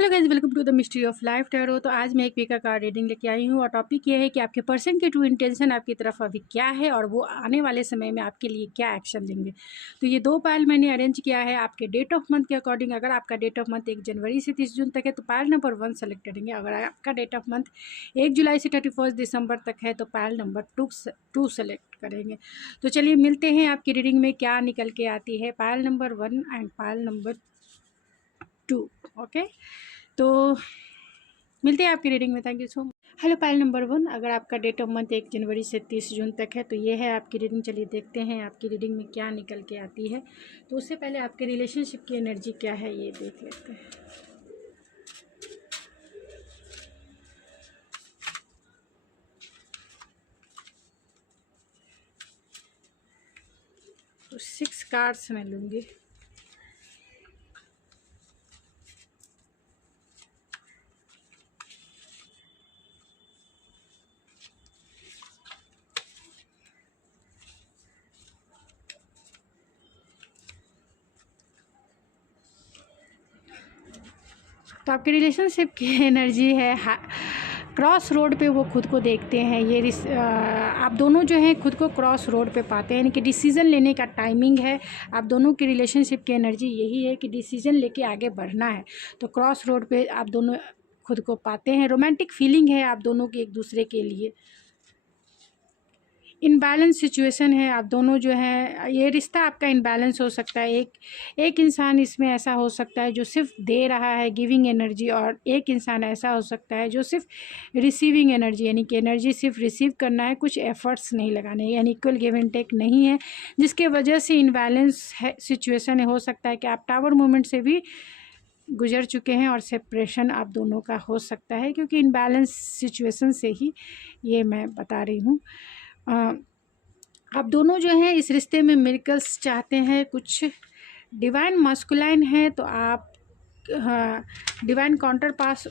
Hello guys, welcome to the mystery of life tarot. तो आज मैं एक वीक का कार्ड रीडिंग लेके आई हूँ और टॉपिक ये है कि आपके पर्सन के ट्रू इंटेंशन आपकी तरफ अभी क्या है और वो आने वाले समय में आपके लिए क्या एक्शन लेंगे। तो ये 2 पायल मैंने अरेंज किया है आपके डेट ऑफ मंथ के अकॉर्डिंग। अगर आपका डेट ऑफ मंथ 1 जनवरी से 30 जून तक है तो पायल नंबर 1 सेलेक्ट करेंगे। अगर आपका डेट ऑफ मंथ 1 जुलाई से 31 दिसंबर तक है तो पायल नंबर 2 सेलेक्ट करेंगे। तो चलिए मिलते हैं आपकी रीडिंग में क्या निकल के आती है pile number 1 and pile number 2। Okay, तो मिलते हैं आपकी रीडिंग में। Thank you so much. Hello pile number 1, अगर आपका डेट ऑफ मंथ 1 जनवरी से 30 जून तक है तो ये है आपकी रीडिंग। चलिए देखते हैं आपकी रीडिंग में क्या निकल के आती है। तो उससे पहले आपके रिलेशनशिप की एनर्जी क्या है ये देख लेते हैं। तो 6 कार्ड्स मैं लूँगी। तो आपके रिलेशनशिप की एनर्जी है क्रॉस रोड पे वो खुद को देखते हैं। ये आप दोनों जो हैं खुद को क्रॉस रोड पे पाते हैं, यानी कि डिसीज़न लेने का टाइमिंग है। आप दोनों की रिलेशनशिप की एनर्जी यही है कि डिसीज़न लेके आगे बढ़ना है। तो क्रॉस रोड पे आप दोनों खुद को पाते हैं। रोमांटिक फीलिंग है आप दोनों की एक दूसरे के लिए। इनबैलेंस सिचुएशन है आप दोनों जो है, ये रिश्ता आपका इनबैलेंस हो सकता है। एक इंसान इसमें ऐसा हो सकता है जो सिर्फ दे रहा है गिविंग एनर्जी, और एक इंसान ऐसा हो सकता है जो सिर्फ रिसीविंग एनर्जी, यानी कि एनर्जी सिर्फ रिसीव करना है, कुछ एफर्ट्स नहीं लगाने, यानी इक्वल गिव एंड टेक नहीं है, जिसके वजह से इनबैलेंस है सिचुएशन हो सकता है कि आप टावर मूवमेंट से भी गुजर चुके हैं और सेपरेशन आप दोनों का हो सकता है, क्योंकि इनबैलेंस सिचुएशन से ही ये मैं बता रही हूँ। आप दोनों जो हैं इस रिश्ते में मिरेकल्स चाहते हैं। कुछ डिवाइन मस्कुलाइन है तो आप डिवाइन काउंटर पास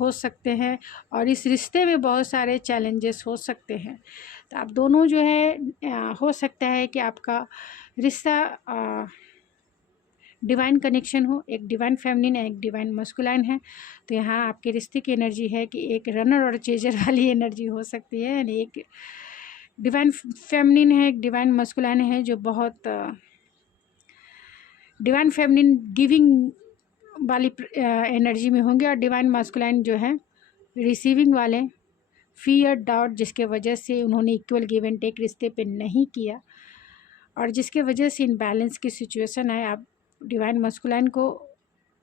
हो सकते हैं, और इस रिश्ते में बहुत सारे चैलेंजेस हो सकते हैं। तो आप दोनों जो है हो सकता है कि आपका रिश्ता डिवाइन कनेक्शन हो, एक डिवाइन फेमिनिन है एक डिवाइन मस्कुलाइन है। तो यहाँ आपके रिश्ते की एनर्जी है कि एक रनर और चेजर वाली एनर्जी हो सकती है, यानी एक डिवाइन फेमिनिन है एक डिवाइन मस्कुलाइन है जो बहुत डिवाइन फेमिनिन गिविंग वाली एनर्जी में होंगे, और डिवाइन मस्कुलाइन जो है रिसीविंग वाले, फियर डाउट, जिसके वजह से उन्होंने इक्वल गिव एंड टेक रिश्ते पे नहीं किया और जिसके वजह से इनबैलेंस की सिचुएशन है। आप डिवाइन मस्कुलाइन को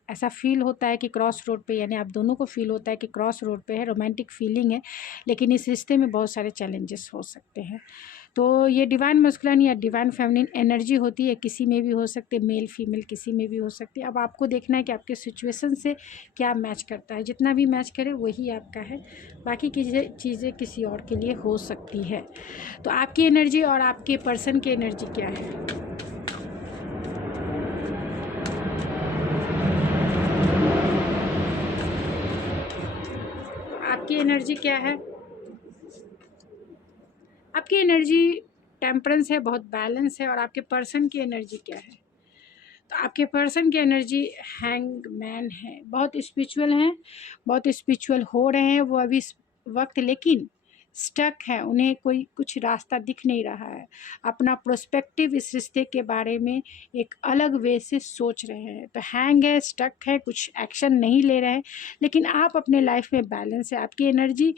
ऐसा फील होता है कि क्रॉस रोड पे, यानी आप दोनों को फील होता है कि क्रॉस रोड पे है, रोमांटिक फीलिंग है, लेकिन इस रिश्ते में बहुत सारे चैलेंजेस हो सकते हैं। तो ये डिवाइन मस्कुलाइन या डिवाइन फेमिनिन एनर्जी होती है, किसी में भी हो सकते, मेल फीमेल किसी में भी हो सकती है। अब आपको देखना है कि आपके सिचुएशन से क्या मैच करता है, जितना भी मैच करे वही आपका है, बाकी की चीज़ें किसी और के लिए हो सकती है। तो आपकी एनर्जी और आपके पर्सन की एनर्जी क्या है। आपकी एनर्जी क्या है। आपकी एनर्जी टेम्परेंस है, बहुत बैलेंस है। और आपके पर्सन की एनर्जी क्या है। तो आपके पर्सन की एनर्जी हैंगमैन है, बहुत स्पिरिचुअल हैं, बहुत स्पिरिचुअल हो रहे हैं वो अभी इस वक्त, लेकिन स्टक है, उन्हें कोई कुछ रास्ता दिख नहीं रहा है। अपना प्रोस्पेक्टिव इस रिश्ते के बारे में एक अलग वे से सोच रहे हैं। तो हैंग है, स्टक है, कुछ एक्शन नहीं ले रहे हैं, लेकिन आप अपने लाइफ में बैलेंस है। आपकी एनर्जी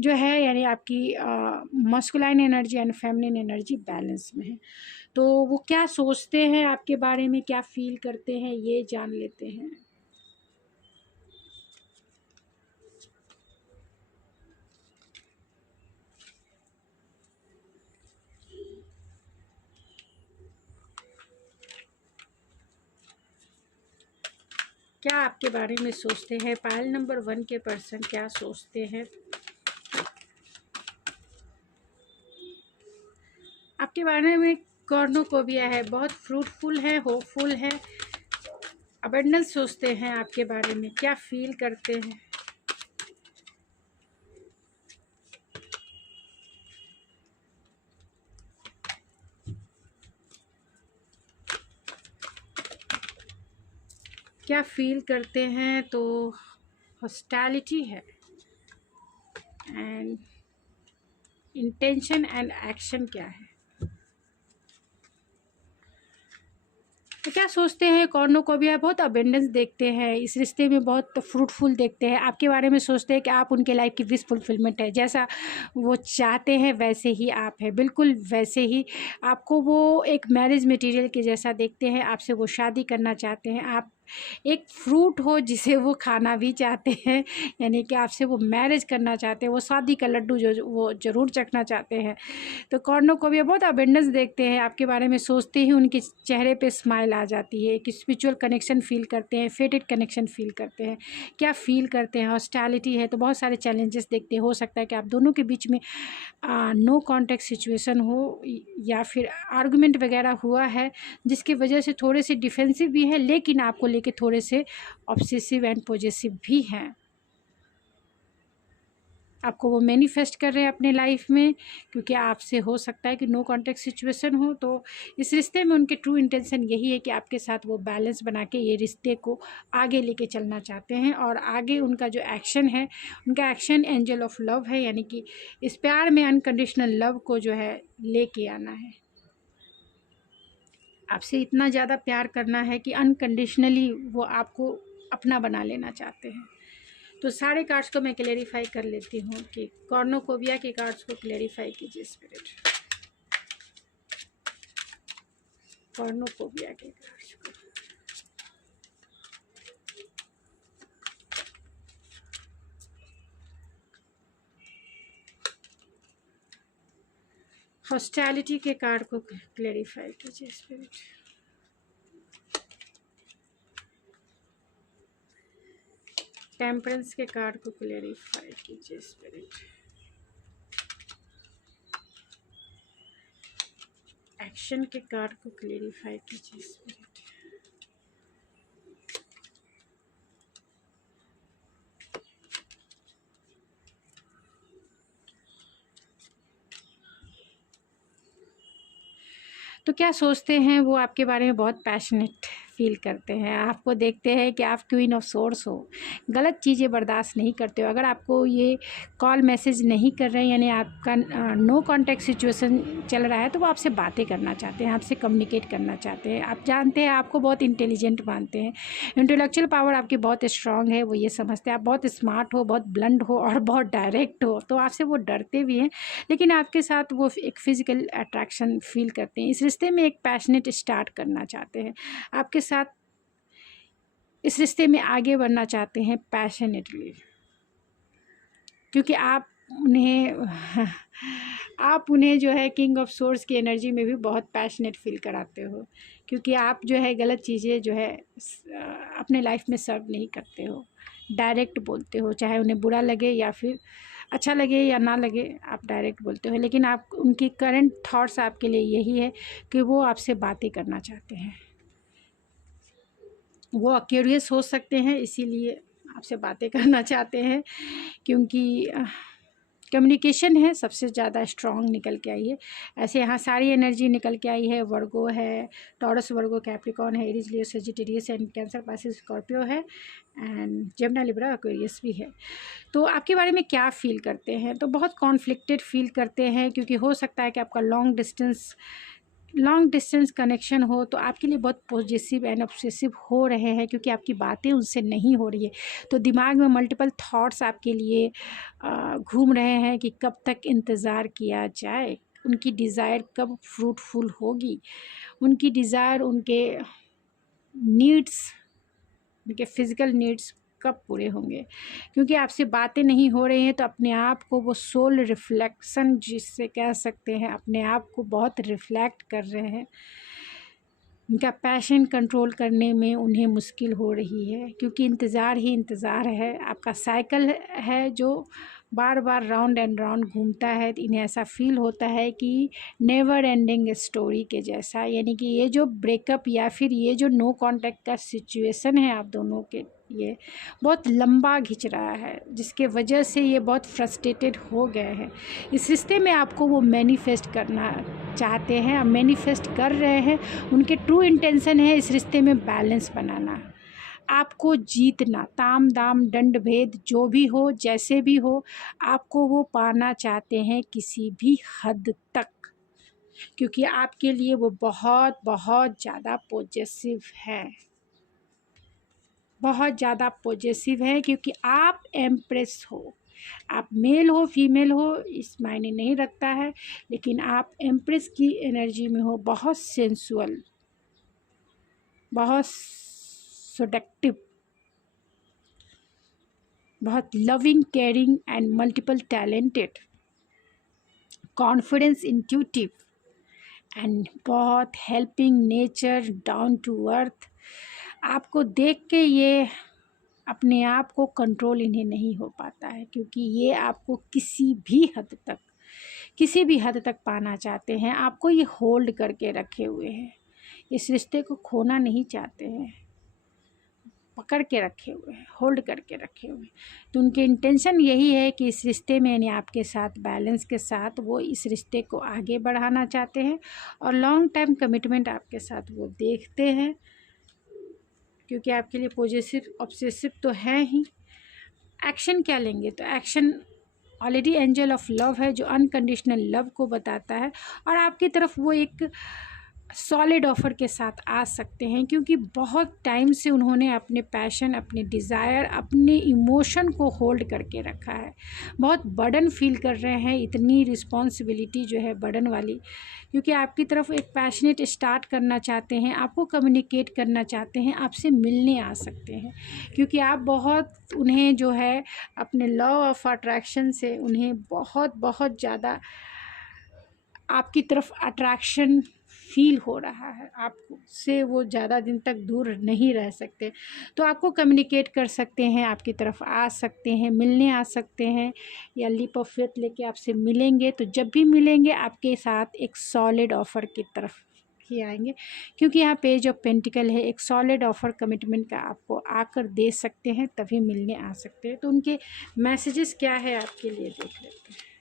जो है, यानी आपकी masculine energy and feminine energy balance में है। तो वो क्या सोचते हैं आपके बारे में, क्या फील करते हैं, ये जान लेते हैं। क्या आपके बारे में सोचते हैं, पायल नंबर 1 के पर्सन क्या सोचते हैं। आपके बारे में कॉर्नोकोबिया है, बहुत फ्रूटफुल है, होपफुल है, अबंडेंस सोचते हैं आपके बारे में, क्या फील करते हैं। क्या फील करते हैं। तो हॉस्टैलिटी है, एंड इंटेंशन एंड एक्शन क्या है। तो क्या सोचते हैं कॉर्नोकोबिया, बहुत अबेंडेंस देखते हैं इस रिश्ते में, बहुत फ्रूटफुल देखते हैं, आपके बारे में सोचते हैं कि आप उनके लाइफ की विश फुलफिलमेंट है, जैसा वो चाहते हैं वैसे ही आप हैं, बिल्कुल वैसे ही। आपको वो एक मैरिज मटेरियल के जैसा देखते हैं, आपसे वो शादी करना चाहते हैं, आप एक फ्रूट हो जिसे वो खाना भी चाहते हैं, यानी कि आपसे वो मैरिज करना चाहते हैं, वो शादी का लड्डू जो वो ज़रूर चखना चाहते हैं। तो कॉर्नोकोबिया बहुत अबेंडेंस देखते हैं, आपके बारे में सोचते ही उनके चेहरे पे स्माइल आ जाती है, एक स्पिरिचुअल कनेक्शन फील करते हैं, फेटेड कनेक्शन फील करते हैं। क्या फील करते हैं, हॉस्टैलिटी है तो बहुत सारे चैलेंजेस देखते हैं। हो सकता है कि आप दोनों के बीच में नो कॉन्टैक्ट सिचुएशन हो, या फिर आर्गुमेंट वगैरह हुआ है जिसकी वजह से थोड़े से डिफेंसिव भी है, लेकिन आपको लेके थोड़े से ऑब्सेसिव एंड पॉजेसिव भी हैं। आपको वो मैनिफेस्ट कर रहे हैं अपने लाइफ में, क्योंकि आपसे हो सकता है कि नो कॉन्टैक्ट सिचुएशन हो। तो इस रिश्ते में उनके ट्रू इंटेंशन यही है कि आपके साथ वो बैलेंस बना के ये रिश्ते को आगे लेके चलना चाहते हैं, और आगे उनका जो एक्शन है, उनका एक्शन एंजल ऑफ लव है, यानी कि इस प्यार में अनकंडीशनल लव को जो है लेके आना है। आपसे इतना ज़्यादा प्यार करना है कि अनकंडीशनली वो आपको अपना बना लेना चाहते हैं। तो सारे कार्ड्स को मैं क्लेरिफाई कर लेती हूँ कि कॉर्नोकोबिया के कार्ड्स को क्लेरिफाई कीजिए स्पिरिट, कॉर्नोकोबिया के कार्ड्स को। हॉस्टैलिटी के कार्ड को क्लेरिफाई कीजिए स्पिरिट, टेम्परेंस के कार्ड को क्लेरिफाई कीजिए स्पिरिट, एक्शन के कार्ड को क्लेरिफाई कीजिए स्पिरिट, तो क्या सोचते हैं वो आपके बारे में, बहुत पैशनेट फील करते हैं, आपको देखते हैं कि आप क्वीन ऑफ सोर्स हो, गलत चीज़ें बर्दाश्त नहीं करते हो। अगर आपको ये कॉल मैसेज नहीं कर रहे हैं, यानी आपका नो कॉन्टैक्ट सिचुएशन चल रहा है, तो वो आपसे बातें करना चाहते हैं, आपसे कम्युनिकेट करना चाहते हैं। आप जानते हैं, आपको बहुत इंटेलिजेंट मानते हैं, इंटेलेक्चुअल पावर आपकी बहुत स्ट्रांग है, वो ये समझते हैं आप बहुत स्मार्ट हो, बहुत ब्लंट हो और बहुत डायरेक्ट हो, तो आपसे वो डरते भी हैं, लेकिन आपके साथ वो एक फ़िज़िकल अट्रैक्शन फील करते हैं। इस रिश्ते में एक पैशनेट स्टार्ट करना चाहते हैं, आपके साथ इस रिश्ते में आगे बढ़ना चाहते हैं पैशनेटली, क्योंकि आप उन्हें जो है किंग ऑफ सोर्स की एनर्जी में भी बहुत पैशनेट फील कराते हो, क्योंकि आप जो है गलत चीज़ें जो है अपने लाइफ में सर्व नहीं करते हो, डायरेक्ट बोलते हो, चाहे उन्हें बुरा लगे या फिर अच्छा लगे या ना लगे, आप डायरेक्ट बोलते हो। लेकिन आप उनकी करंट थॉट्स आपके लिए यही है कि वो आपसे बातें करना चाहते हैं, वो क्यूरियस हो सकते हैं, इसीलिए आपसे बातें करना चाहते हैं, क्योंकि कम्युनिकेशन है सबसे ज़्यादा स्ट्रॉन्ग निकल के आई है। ऐसे यहाँ सारी एनर्जी निकल के आई है, वर्गो है, टॉरस, वर्गो, कैप्रिकॉन है, Aries, Leo, Sagittarius and cancer, Pisces, Scorpio है, एंड जेमिनी, लिब्रा, एक्वेरियस भी है। तो आपके बारे में क्या फ़ील करते हैं, तो बहुत कॉन्फ्लिक्टेड फील करते हैं, क्योंकि हो सकता है कि आपका लॉन्ग डिस्टेंस कनेक्शन हो, तो आपके लिए बहुत पॉजिटिव एंड ऑब्सेसिव हो रहे हैं, क्योंकि आपकी बातें उनसे नहीं हो रही है, तो दिमाग में मल्टीपल थॉट्स आपके लिए घूम रहे हैं कि कब तक इंतज़ार किया जाए, उनकी डिज़ायर कब फ्रूटफुल होगी, उनकी डिज़ायर, उनके नीड्स, उनके फिज़िकल नीड्स कब पूरे होंगे, क्योंकि आपसे बातें नहीं हो रही हैं। तो अपने आप को वो सोल रिफ्लेक्शन जिससे कह सकते हैं, अपने आप को बहुत रिफ्लेक्ट कर रहे हैं, उनका पैशन कंट्रोल करने में उन्हें मुश्किल हो रही है, क्योंकि इंतज़ार ही इंतज़ार है, आपका साइकिल है जो बार बार राउंड एंड राउंड घूमता है। तो इन्हें ऐसा फील होता है कि नेवर एंडिंग स्टोरी के जैसा, यानी कि ये जो ब्रेकअप या फिर ये जो नो कॉन्टैक्ट का सिचुएशन है आप दोनों के, ये बहुत लंबा खिंच रहा है, जिसके वजह से ये बहुत फ्रस्ट्रेटेड हो गए हैं। इस रिश्ते में आपको वो मैनिफेस्ट करना चाहते हैं, आप मैनिफेस्ट कर रहे हैं, उनके ट्रू इंटेंशन है इस रिश्ते में बैलेंस बनाना, आपको जीतना, ताम दाम दंड भेद जो भी हो, जैसे भी हो, आपको वो पाना चाहते हैं किसी भी हद तक, क्योंकि आपके लिए वो बहुत बहुत ज़्यादा पॉजेसिव है, बहुत ज़्यादा पॉजेसिव है, क्योंकि आप एम्प्रेस हो। आप मेल हो फीमेल हो इस मायने नहीं रखता है, लेकिन आप एम्प्रेस की एनर्जी में हो, बहुत सेंसुअल, बहुत सेडक्टिव, बहुत loving, caring and multiple talented, confidence, intuitive and बहुत helping nature, down to earth. आपको देख के ये अपने आप को कंट्रोल इन्हें नहीं हो पाता है, क्योंकि ये आपको किसी भी हद तक पाना चाहते हैं। आपको ये होल्ड करके रखे हुए हैं, इस रिश्ते को खोना नहीं चाहते हैं, पकड़ के रखे हुए हैं, होल्ड करके रखे हुए हैं। तो उनके इंटेंशन यही है कि इस रिश्ते में, यानी आपके साथ बैलेंस के साथ, वो इस रिश्ते को आगे बढ़ाना चाहते हैं और लॉन्ग टाइम कमिटमेंट आपके साथ वो देखते हैं, क्योंकि आपके लिए पॉजिटिव ऑब्सेसिव तो है ही। एक्शन क्या लेंगे, तो action already angel of love है, जो अनकंडीशनल लव को बताता है, और आपकी तरफ वो एक सॉलिड ऑफ़र के साथ आ सकते हैं, क्योंकि बहुत टाइम से उन्होंने अपने पैशन, अपने डिज़ायर, अपने इमोशन को होल्ड करके रखा है। बहुत बर्डन फील कर रहे हैं, इतनी रिस्पॉन्सिबिलिटी जो है बर्डन वाली, क्योंकि आपकी तरफ एक पैशनेट स्टार्ट करना चाहते हैं, आपको कम्युनिकेट करना चाहते हैं, आपसे मिलने आ सकते हैं, क्योंकि आप बहुत उन्हें जो है अपने लॉ ऑफ अट्रैक्शन से उन्हें बहुत बहुत ज़्यादा आपकी तरफ अट्रैक्शन फील हो रहा है, आपको से वो ज़्यादा दिन तक दूर नहीं रह सकते। तो आपको कम्युनिकेट कर सकते हैं, आपकी तरफ आ सकते हैं, मिलने आ सकते हैं, या लीप ऑफ फेथ लेके आपसे मिलेंगे। तो जब भी मिलेंगे आपके साथ एक सॉलिड ऑफ़र की तरफ ही आएंगे, क्योंकि यहाँ पेज ऑफ पेंटिकल है, एक सॉलिड ऑफ़र कमिटमेंट का आपको आकर दे सकते हैं, तभी मिलने आ सकते हैं। तो उनके मैसेजेस क्या है आपके लिए, देख लेते हैं।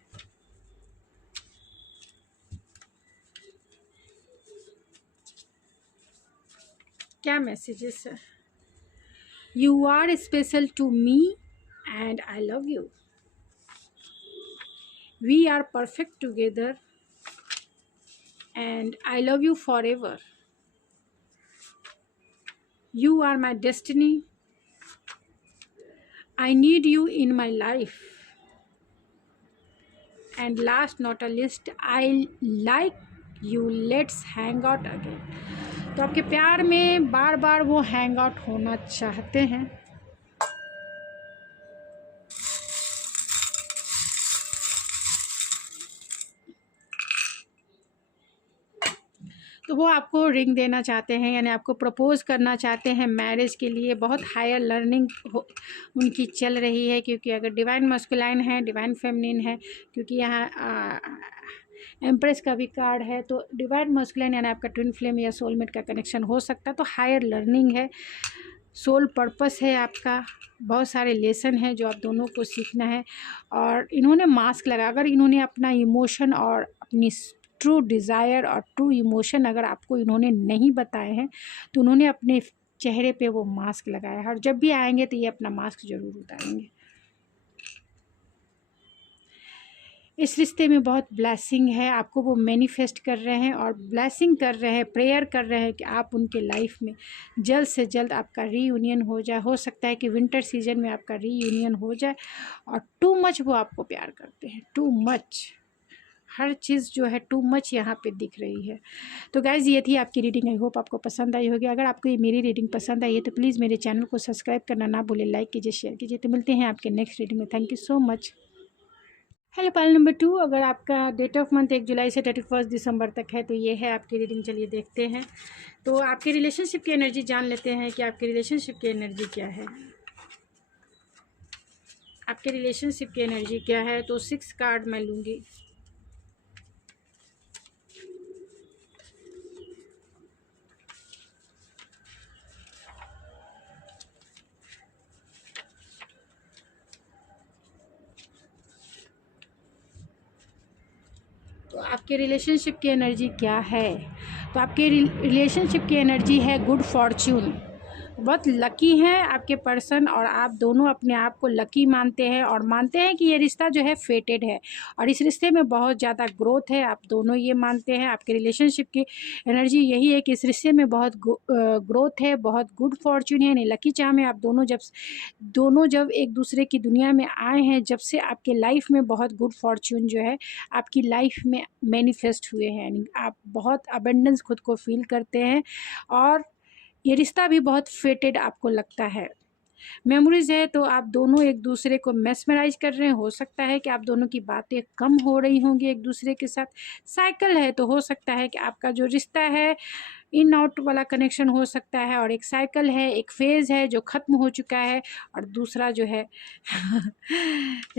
क्या मैसेजेस है? You are special to me and I love you, we are perfect together and I love you for ever, you are my destiny, I need you in my life, and last not a least, I like you, let's hang out again. तो आपके प्यार में बार बार वो hang out होना चाहते हैं। तो वो आपको रिंग देना चाहते हैं, यानी आपको प्रपोज़ करना चाहते हैं मैरिज के लिए। बहुत हायर लर्निंग उनकी चल रही है, क्योंकि अगर डिवाइन मस्कुलाइन है, डिवाइन फेमिनिन है, क्योंकि यहाँ एम्प्रेस का भी कार्ड है, तो डिवाइन मस्कुलाइन यानी आपका ट्विन फ्लेम या सोलमेट का कनेक्शन हो सकता है। तो हायर लर्निंग है, सोल पर्पस है आपका, बहुत सारे लेसन हैं जो आप दोनों को सीखना है। और इन्होंने मास्क लगा, अगर इन्होंने अपना इमोशन और अपनी ट्रू डिज़ायर और ट्रू इमोशन अगर आपको इन्होंने नहीं बताए हैं, तो उन्होंने अपने चेहरे पे वो मास्क लगाया है, और जब भी आएंगे तो ये अपना मास्क ज़रूर उतारेंगे। इस रिश्ते में बहुत ब्लेसिंग है, आपको वो मैनिफेस्ट कर रहे हैं और ब्लेसिंग कर रहे हैं, प्रेयर कर रहे हैं कि आप उनके लाइफ में जल्द से जल्द आपका रीयूनियन हो जाए। हो सकता है कि विंटर सीजन में आपका रीयूनियन हो जाए, और टू मच वो आपको प्यार करते हैं, टू मच, हर चीज़ जो है टू मच यहाँ पे दिख रही है। तो गाइज़ ये थी आपकी रीडिंग, आई होप आपको पसंद आई होगी। अगर आपको ये मेरी रीडिंग पसंद आई है तो प्लीज़ मेरे चैनल को सब्सक्राइब करना ना भूलें, लाइक कीजिए, शेयर कीजिए। तो मिलते हैं आपके नेक्स्ट रीडिंग में। Thank you so much. Hello Pal number 2, अगर आपका डेट ऑफ मंथ 1 जुलाई से 31 दिसंबर तक है तो ये है आपकी रीडिंग। चलिए देखते हैं। तो आपके रिलेशनशिप की एनर्जी जान लेते हैं कि आपके रिलेशनशिप की एनर्जी क्या है। आपके रिलेशनशिप की एनर्जी क्या है, तो 6 कार्ड मैं लूँगी। तो आपके रिलेशनशिप की एनर्जी क्या है, तो आपके रिलेशनशिप की एनर्जी है गुड फॉर्च्यून, बहुत लकी हैं आपके पर्सन, और आप दोनों अपने आप को लकी मानते हैं और मानते हैं कि ये रिश्ता जो है फेटेड है और इस रिश्ते में बहुत ज़्यादा ग्रोथ है। आप दोनों ये मानते हैं, आपके रिलेशनशिप की एनर्जी यही है कि इस रिश्ते में बहुत ग्रोथ है, बहुत गुड फॉर्चून है। यानी लकी चार्म में आप दोनों जब एक दूसरे की दुनिया में आए हैं, जब से आपके लाइफ में बहुत गुड फॉर्चून जो है आपकी लाइफ में मैनिफेस्ट हुए हैं। यानी आप बहुत अबेंडेंस खुद को फील करते हैं और ये रिश्ता भी बहुत फेटेड आपको लगता है। मेमोरीज है तो आप दोनों एक दूसरे को मेस्मराइज कर रहे हैं। हो सकता है कि आप दोनों की बातें कम हो रही होंगी एक दूसरे के साथ। साइकिल है तो हो सकता है कि आपका जो रिश्ता है इन आउट वाला कनेक्शन हो सकता है, और एक साइकिल है, एक फेज़ है जो ख़त्म हो चुका है और दूसरा जो है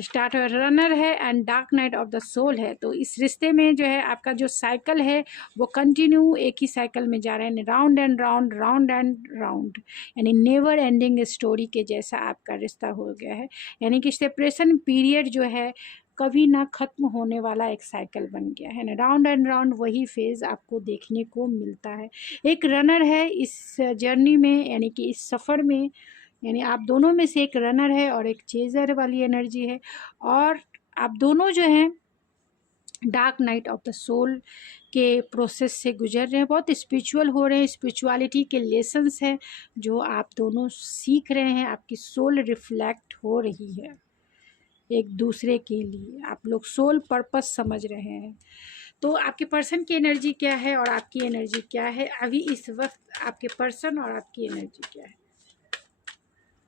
स्टार्ट रनर है and dark night of the soul है। तो इस रिश्ते में जो है आपका जो साइकिल है वो कंटिन्यू एक ही साइकिल में जा रहे हैं, round and round, round and round, यानी नेवर एंडिंग स्टोरी के जैसा आपका रिश्ता हो गया है। यानी कि सेपरेशन पीरियड जो है कभी ना ख़त्म होने वाला एक साइकिल बन गया है ना, राउंड एंड राउंड वही फेज़ आपको देखने को मिलता है। एक रनर है इस जर्नी में, यानी कि इस सफ़र में, यानी आप दोनों में से एक रनर है और एक चेज़र वाली एनर्जी है, और आप दोनों जो हैं dark night of the soul के प्रोसेस से गुजर रहे हैं, बहुत स्पिरिचुअल हो रहे हैं। स्पिरिचुअलिटी के लेसन्स हैं जो आप दोनों सीख रहे हैं, आपकी सोल रिफ्लेक्ट हो रही है एक दूसरे के लिए, आप लोग सोल पर्पस समझ रहे हैं। तो आपके पर्सन की एनर्जी क्या है और आपकी एनर्जी क्या है अभी इस वक्त, आपके पर्सन और आपकी एनर्जी क्या है।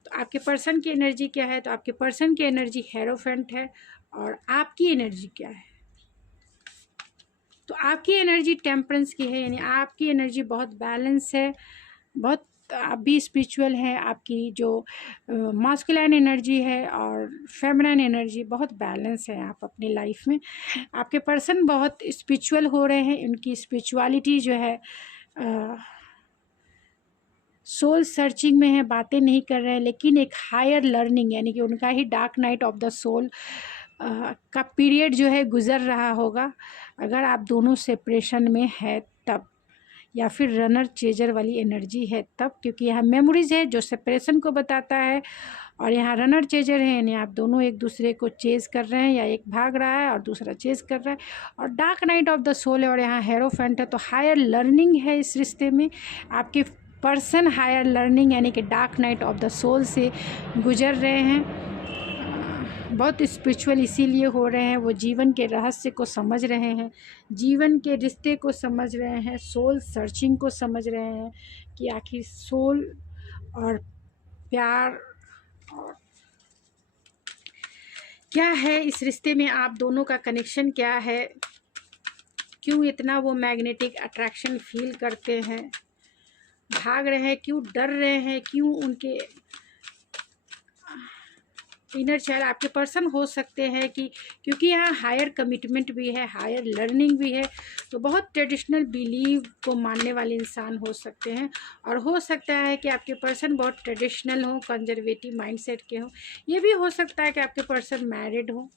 तो आपके पर्सन की एनर्जी क्या है, तो आपके पर्सन की एनर्जी हेरोफेंट है, और आपकी एनर्जी क्या है, तो आपकी एनर्जी टेम्परेंस की है। यानी आपकी एनर्जी बहुत बैलेंस है, बहुत आप भी स्पिरिचुअल है। आपकी जो मास्कुलाइन एनर्जी है और फेमिनिन एनर्जी बहुत बैलेंस है आप अपनी लाइफ में। आपके पर्सन बहुत स्पिरिचुअल हो रहे हैं, उनकी स्पिरिचुअलिटी जो है सोल सर्चिंग में है, बातें नहीं कर रहे हैं, लेकिन एक हायर लर्निंग, यानी कि उनका ही dark night of the soul का पीरियड जो है गुज़र रहा होगा अगर आप दोनों सेपरेशन में है तब, या फिर रनर चेजर वाली एनर्जी है तब, क्योंकि यहाँ मेमोरीज है जो सेपरेशन को बताता है और यहाँ रनर चेजर है, यानी आप दोनों एक दूसरे को चेज कर रहे हैं, या एक भाग रहा है और दूसरा चेज कर रहा है, और dark night of the soul है और यहाँ हेरोफेंट है। तो हायर लर्निंग है इस रिश्ते में, आपके पर्सन हायर लर्निंग यानी कि dark night of the soul से गुजर रहे हैं, बहुत स्पिरिचुअल इसीलिए हो रहे हैं। वो जीवन के रहस्य को समझ रहे हैं, जीवन के रिश्ते को समझ रहे हैं, सोल सर्चिंग को समझ रहे हैं कि आखिर सोल और प्यार और क्या है इस रिश्ते में, आप दोनों का कनेक्शन क्या है, क्यों इतना वो मैग्नेटिक अट्रैक्शन फील करते हैं, भाग रहे हैं क्यों, डर रहे हैं क्यों, उनके इनर चाइल्ड आपके पर्सन हो सकते हैं कि क्योंकि यहाँ हायर कमिटमेंट भी है, हायर लर्निंग भी है, तो बहुत ट्रेडिशनल बिलीव को मानने वाले इंसान हो सकते हैं, और हो सकता है कि आपके पर्सन बहुत ट्रेडिशनल हो, कंजर्वेटिव माइंडसेट के हो। ये भी हो सकता है कि आपके पर्सन मैरिड हो,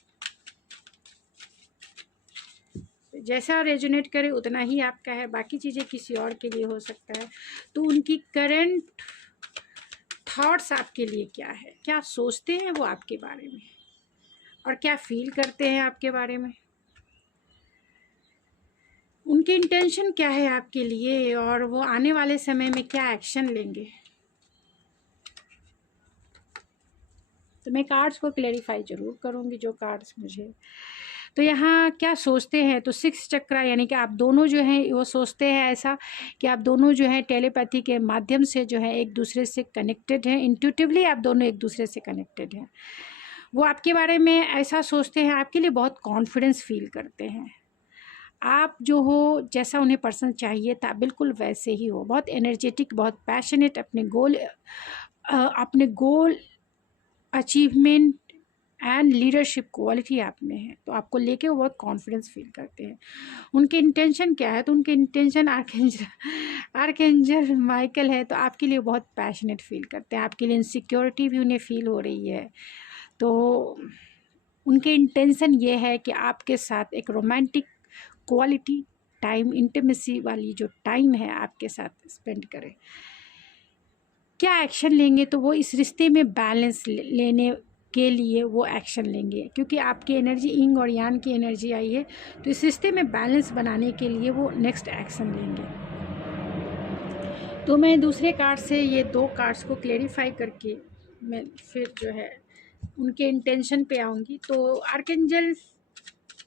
जैसा रेजोनेट करे उतना ही आपका है, बाकी चीज़ें किसी और के लिए हो सकता है। तो उनकी करेंट थॉट्स आपके लिए क्या है, क्या सोचते हैं वो आपके बारे में और क्या फील करते हैं आपके बारे में, उनकी इंटेंशन क्या है आपके लिए, और वो आने वाले समय में क्या एक्शन लेंगे। तो मैं कार्ड्स को क्लेरिफाई ज़रूर करूँगी जो कार्ड्स मुझे। तो यहाँ क्या सोचते हैं, तो 6 चक्रा यानी कि आप दोनों जो हैं वो सोचते हैं ऐसा कि आप दोनों जो हैं टेलीपैथी के माध्यम से जो है एक दूसरे से कनेक्टेड हैं, इंट्यूटिवली आप दोनों एक दूसरे से कनेक्टेड हैं। वो आपके बारे में ऐसा सोचते हैं, आपके लिए बहुत कॉन्फिडेंस फील करते हैं, आप जो हो जैसा उन्हें पर्सन चाहिए था बिल्कुल वैसे ही हो, बहुत एनर्जेटिक, बहुत पैशनेट, अपने गोल अचीवमेंट एंड लीडरशिप क्वालिटी आप में है, तो आपको लेके वो बहुत कॉन्फिडेंस फील करते हैं। उनके इंटेंशन क्या है, तो उनके इंटेंशन आर्कएंजल माइकल है, तो आपके लिए बहुत पैशनेट फील करते हैं, आपके लिए इनसिक्योरिटी भी उन्हें फील हो रही है। तो उनके इंटेंशन ये है कि आपके साथ एक रोमांटिक क्वालिटी टाइम, इंटीमेसी वाली जो टाइम है आपके साथ स्पेंड करें। क्या एक्शन लेंगे, तो वो इस रिश्ते में बैलेंस लेने के लिए वो एक्शन लेंगे, क्योंकि आपकी एनर्जी इंग और यान की एनर्जी आई है, तो इस रिश्ते में बैलेंस बनाने के लिए वो नेक्स्ट एक्शन लेंगे। तो मैं दूसरे कार्ड से ये 2 कार्ड्स को क्लेरिफाई करके मैं फिर जो है उनके इंटेंशन पे आऊँगी। तो आर्कएंजल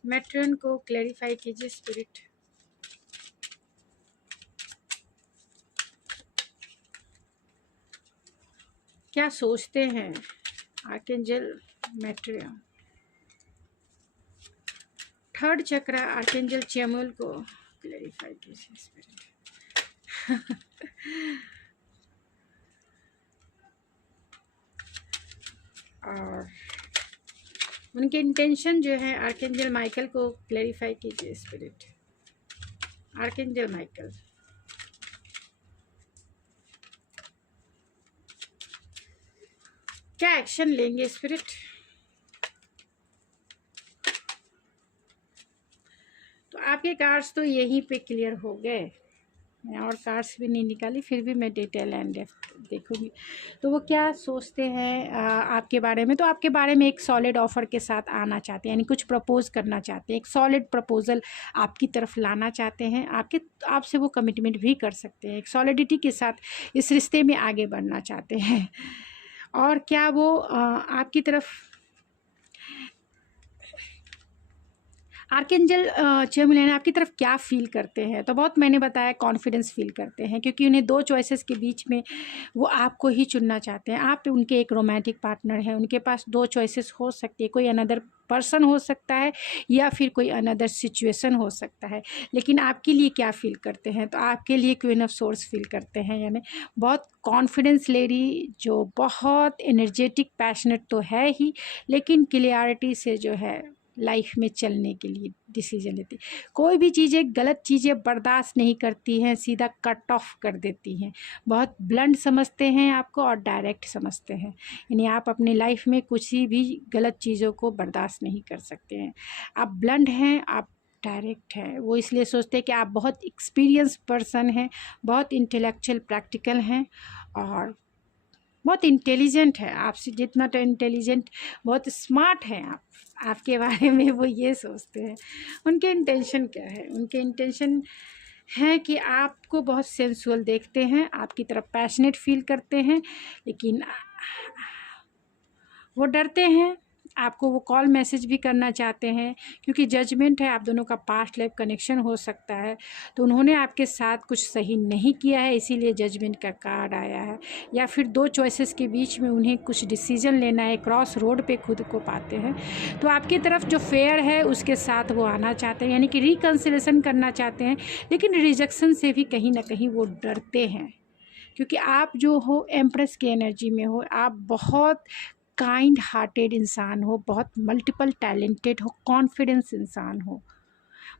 मैट्रियन को क्लेरिफाई कीजिए स्पिरिट। क्या सोचते हैं आर्कएंजल मैट्रियन? थर्ड चक्र आर्कएंजल चैमुएल को क्लेरिफाई कीजिए स्पिरिट। और उनके इंटेंशन जो है आर्कएंजल माइकल को क्लेरिफाई कीजिए स्पिरिट। आर्कएंजल माइकल, क्या एक्शन लेंगे स्पिरिट? तो आपके कार्ड्स तो यहीं पे क्लियर हो गए। मैं और कार्ड्स भी नहीं निकाली, फिर भी मैं डिटेल एंड डेप्थ देखूंगी। तो वो क्या सोचते हैं आपके बारे में? तो आपके बारे में एक सॉलिड ऑफर के साथ आना चाहते हैं, यानी कुछ प्रपोज करना चाहते हैं, एक सॉलिड प्रपोजल आपकी तरफ लाना चाहते हैं। आपसे वो कमिटमेंट भी कर सकते हैं, एक सॉलिडिटी के साथ इस रिश्ते में आगे बढ़ना चाहते हैं। और क्या वो आपकी तरफ आर्कएंजल चैमुएल आपकी तरफ क्या फील करते हैं? तो बहुत मैंने बताया कॉन्फिडेंस फील करते हैं, क्योंकि उन्हें 2 चॉइसेस के बीच में वो आपको ही चुनना चाहते हैं। आप उनके एक रोमांटिक पार्टनर हैं, उनके पास 2 चॉइसेस हो सकती है, कोई अनदर पर्सन हो सकता है या फिर कोई अनदर सिचुएशन हो सकता है। लेकिन आपके लिए क्या फील करते हैं? तो आपके लिए क्वीन ऑफ सोर्स फील करते हैं, यानी बहुत कॉन्फिडेंस लेडी, जो बहुत एनर्जेटिक पैशनेट तो है ही, लेकिन क्लियरिटी से जो है लाइफ में चलने के लिए डिसीजन लेती। कोई भी चीज़ें, गलत चीज़ें बर्दाश्त नहीं करती हैं, सीधा कट ऑफ कर देती हैं। बहुत ब्लंट समझते हैं आपको और डायरेक्ट समझते हैं, यानी आप अपनी लाइफ में कुछ भी गलत चीज़ों को बर्दाश्त नहीं कर सकते हैं। आप ब्लंट हैं, आप डायरेक्ट है। वो इसलिए सोचते हैं कि आप बहुत एक्सपीरियंस पर्सन हैं, बहुत इंटेलेक्चुअल प्रैक्टिकल हैं और बहुत इंटेलिजेंट है। आपसे जितना तो इंटेलिजेंट, बहुत स्मार्ट हैं आप। आपके बारे में वो ये सोचते हैं। उनके इंटेंशन क्या है? उनके इंटेंशन है कि आपको बहुत सेंसुअल देखते हैं, आपकी तरफ पैशनेट फील करते हैं, लेकिन वो डरते हैं। आपको वो कॉल मैसेज भी करना चाहते हैं, क्योंकि जजमेंट है, आप दोनों का पास्ट लाइफ कनेक्शन हो सकता है। तो उन्होंने आपके साथ कुछ सही नहीं किया है, इसीलिए जजमेंट का कार्ड आया है। या फिर 2 चॉइसेस के बीच में उन्हें कुछ डिसीजन लेना है, क्रॉस रोड पे खुद को पाते हैं। तो आपकी तरफ जो फेयर है उसके साथ वो आना चाहते हैं, यानी कि रिकन्सिलेशन करना चाहते हैं, लेकिन रिजेक्शन से भी कहीं ना कहीं वो डरते हैं। क्योंकि आप जो हो एम्प्रेस की एनर्जी में हो, आप बहुत काइंड हार्टेड इंसान हो, बहुत मल्टीपल टैलेंटेड हो, कॉन्फिडेंस इंसान हो,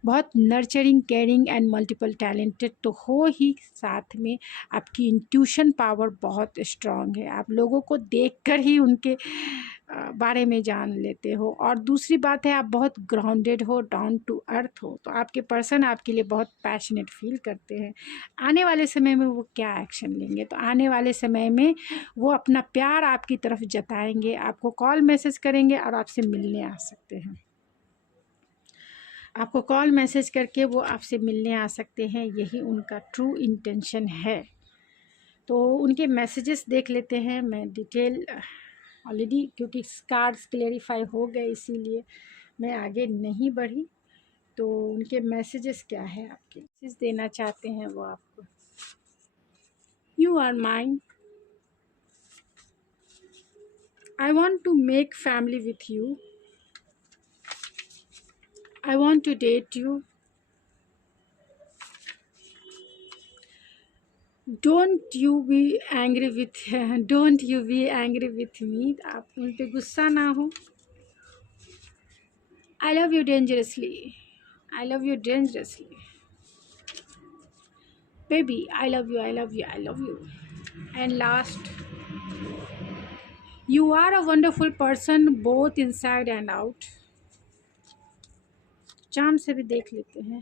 बहुत nurturing, caring and multiple talented तो हो ही, साथ में आपकी इंट्यूशन पावर बहुत स्ट्रांग है। आप लोगों को देखकर ही उनके बारे में जान लेते हो। और दूसरी बात है, आप बहुत ग्राउंडेड हो, डाउन टू अर्थ हो। तो आपके पर्सन आपके लिए बहुत पैशनेट फील करते हैं। आने वाले समय में वो क्या एक्शन लेंगे? तो आने वाले समय में वो अपना प्यार आपकी तरफ जताएंगे, आपको कॉल मैसेज करेंगे और आपसे मिलने आ सकते हैं। आपको कॉल मैसेज करके वो आपसे मिलने आ सकते हैं, यही उनका ट्रू इंटेंशन है। तो उनके मैसेजेस देख लेते हैं। मैं डिटेल ऑलरेडी, क्योंकि कार्ड्स क्लेरिफाई हो गए इसीलिए मैं आगे नहीं बढ़ी। तो उनके मैसेजेस क्या है, आपके मैसेज देना चाहते हैं वो आपको। You are mine, I want to make family with you, I want to date you. Don't you be angry with don't you be angry with me. आप उन पे गुस्सा ना हो। I love you dangerously. I love you dangerously. Baby, I love you, I love you, I love you. And last, you are a wonderful person both inside and out. चाम से भी देख लेते हैं।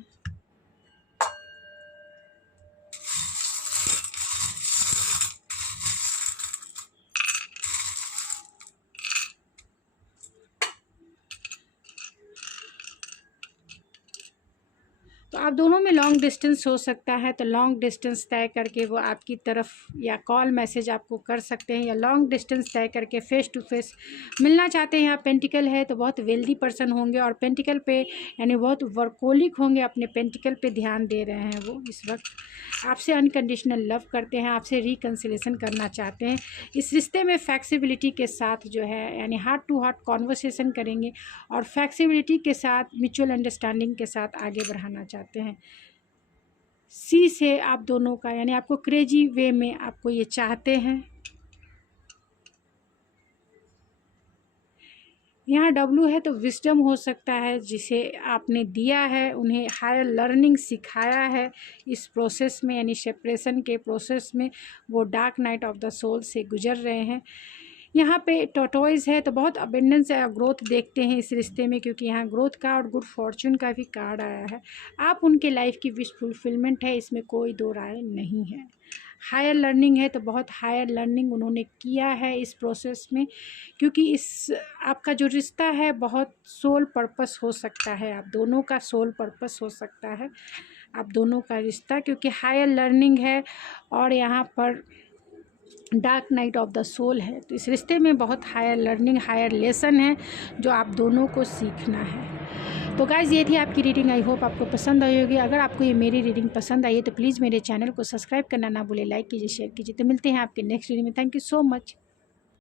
आप दोनों में लॉन्ग डिस्टेंस हो सकता है, तो लॉन्ग डिस्टेंस तय करके वो आपकी तरफ या कॉल मैसेज आपको कर सकते हैं, या लॉन्ग डिस्टेंस तय करके फ़ेस टू फेस मिलना चाहते हैं। आप पेंटिकल है तो बहुत वेल्दी पर्सन होंगे और पेंटिकल पे यानी बहुत वर्कोलिक होंगे, अपने पेंटिकल पे ध्यान दे रहे हैं वो इस वक्त। आपसे अनकंडीशनल लव करते हैं, आपसे रिकन्सिलेशन करना चाहते हैं। इस रिश्ते में फ्लेक्सिबिलिटी के साथ जो है यानी हार्ट टू हार्ट कॉन्वर्सेशन करेंगे और फ्लेक्सिबिलिटी के साथ म्यूचुअल अंडरस्टैंडिंग के साथ आगे बढ़ाना चाहते हैं। सी से आप दोनों का यानी आपको क्रेजी वे में आपको ये चाहते हैं। यहाँ डब्लू है तो विजडम हो सकता है जिसे आपने दिया है, उन्हें हायर लर्निंग सिखाया है इस प्रोसेस में, यानी सेपरेशन के प्रोसेस में वो dark night of the soul से गुजर रहे हैं। यहाँ पे टॉर्टोइज है तो बहुत अबेंडेंस या ग्रोथ देखते हैं इस रिश्ते में, क्योंकि यहाँ ग्रोथ का और गुड फॉर्चून का भी कार्ड आया है। आप उनके लाइफ की विश फुलफिलमेंट है, इसमें कोई दो राय नहीं है। हायर लर्निंग है तो बहुत हायर लर्निंग उन्होंने किया है इस प्रोसेस में, क्योंकि इस आपका जो रिश्ता है बहुत सोल पर्पस हो सकता है, आप दोनों का सोल पर्पस हो सकता है आप दोनों का रिश्ता, क्योंकि हायर लर्निंग है और यहाँ पर dark night of the soul है। तो इस रिश्ते में बहुत हायर लर्निंग, हायर लेसन है जो आप दोनों को सीखना है। तो गाइज़ ये थी आपकी रीडिंग, आई होप आपको पसंद आई होगी। अगर आपको ये मेरी रीडिंग पसंद आई है तो प्लीज़ मेरे चैनल को सब्सक्राइब करना ना भूलें, लाइक कीजिए, शेयर कीजिए। तो मिलते हैं आपके नेक्स्ट रीडिंग में। Thank you so much.